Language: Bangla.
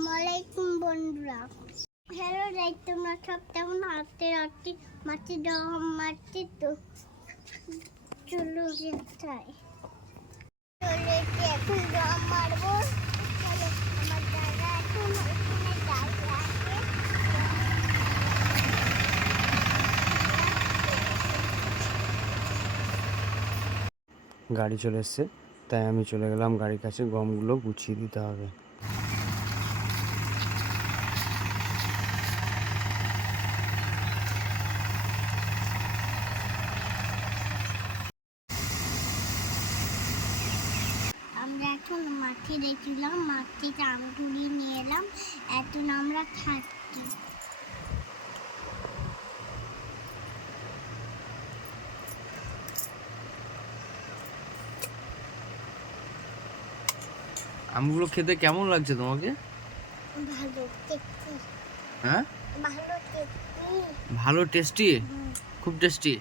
আসসালামাইকুম বন্ধুরা। হ্যালো গাইস, তোমরা সব কেমন আছো? রাতে মাটি দেওয়া মাটি তো চলো যাই। চলে এখন দেওয়া মারবো। চলো আমার দাদা এখন ওখানে দাঁড়িয়ে আছে। গাড়ি চলে এসছে, তাই আমি চলে গেলাম গাড়ির কাছে। গমগুলো গুছিয়ে দিতে হবে। আমরা এখন মাটি দেখছিলাম, মাটিতে আম তুলি নিয়ে এলাম। এখন আমরা খাচ্ছি। আমগুলো খেতে কেমন লাগছে তোমাকে? ভালো টেস্টি। হ্যাঁ, ভালো টেস্টি। ভালো টেস্টি, খুব টেস্টি।